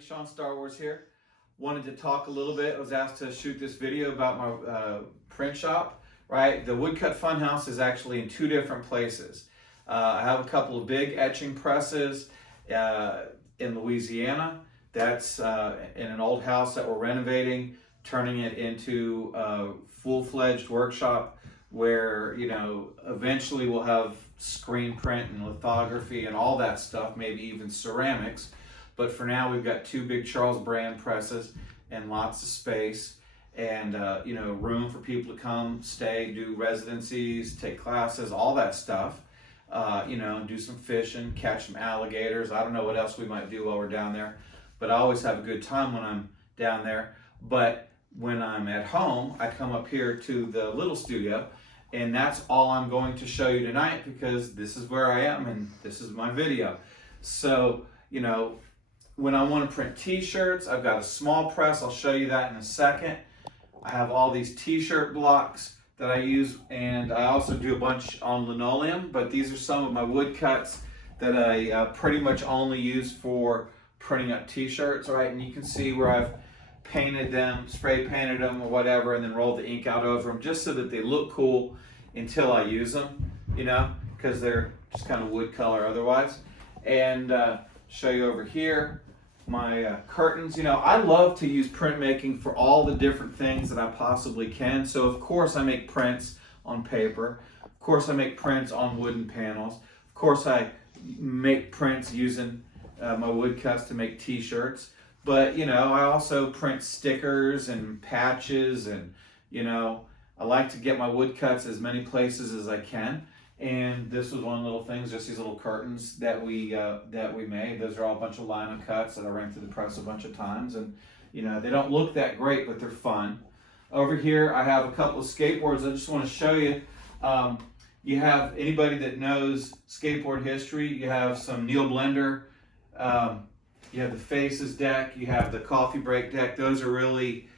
Sean Star Wars here. Wanted to talk a little bit. I was asked to shoot this video about my print shop, right? The Woodcut Funhouse is actually in two different places. I have a couple of big etching presses in Louisiana. That's in an old house that we're renovating, turning it into a full-fledged workshop where, you know, eventually we'll have screen print and lithography and all that stuff, maybe even ceramics. But for now, we've got two big Charles brand presses and lots of space and, you know, room for people to come, stay, do residencies, take classes, all that stuff. You know, do some fishing, catch some alligators. I don't know what else we might do while we're down there, but I always have a good time when I'm down there. But when I'm at home, I come up here to the little studio, and that's all I'm going to show you tonight because this is where I am and this is my video. So, you know, when I want to print t-shirts, I've got a small press. I'll show you that in a second. I have all these t-shirt blocks that I use, and I also do a bunch on linoleum, but these are some of my woodcuts that I pretty much only use for printing up t-shirts, right? And you can see where I've painted them, spray painted them or whatever, and then rolled the ink out over them just so that they look cool until I use them, you know, because they're just kind of wood color otherwise. And show you over here my curtains. You know, I love to use printmaking for all the different things that I possibly can. So of course I make prints on paper. Of course I make prints on wooden panels. Of course I make prints using my woodcuts to make t-shirts. But, you know, I also print stickers and patches, and, you know, I like to get my woodcuts as many places as I can. And this was one of the little things, just these little curtains that we made. Those are all a bunch of lino cuts that I ran through the press a bunch of times. And, you know, they don't look that great, but they're fun. Over here, I have a couple of skateboards. I just want to show you. You have anybody that knows skateboard history. You have some Neil Blender. You have the Faces deck, you have the Coffee Break deck. Those are really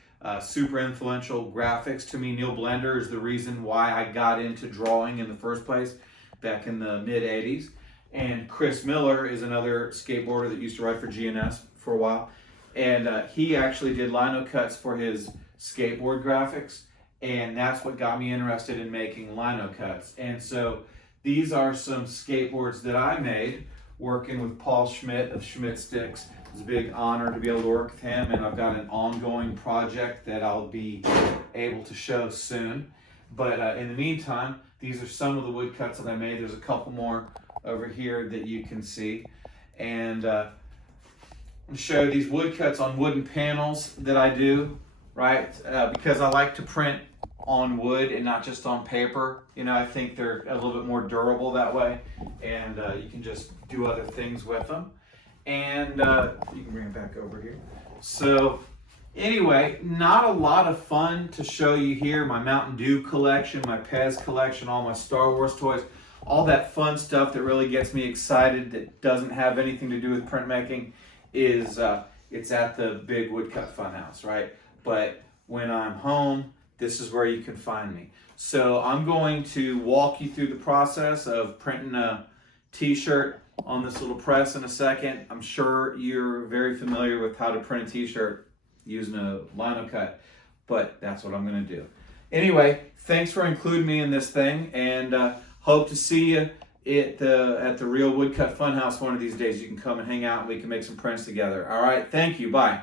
super influential graphics to me. Neil Blender is the reason why I got into drawing in the first place back in the mid-'80s. And Chris Miller is another skateboarder that used to ride for GNS for a while. And he actually did lino cuts for his skateboard graphics. And that's what got me interested in making lino cuts. And so these are some skateboards that I made working with Paul Schmidt of Schmidt Sticks. It's a big honor to be able to work with him, and I've got an ongoing project that I'll be able to show soon. But in the meantime, these are some of the woodcuts that I made. There's a couple more over here that you can see. And I'll show these woodcuts on wooden panels that I do, right? Because I like to print on wood and not just on paper. You know, I think they're a little bit more durable that way, and you can just do other things with them. And you can bring it back over here. So anyway, not a lot of fun to show you here. My Mountain Dew collection, my Pez collection, all my Star Wars toys, all that fun stuff that really gets me excited that doesn't have anything to do with printmaking is it's at the big Woodcut Funhouse, right? But when I'm home, this is where you can find me. So I'm going to walk you through the process of printing a t-shirt on this little press in a second. I'm sure you're very familiar with how to print a t-shirt using a lino cut, but that's what I'm going to do. Anyway, thanks for including me in this thing, and hope to see you at the real Woodcut Funhouse one of these days. You can come and hang out and we can make some prints together. All right, thank you. Bye.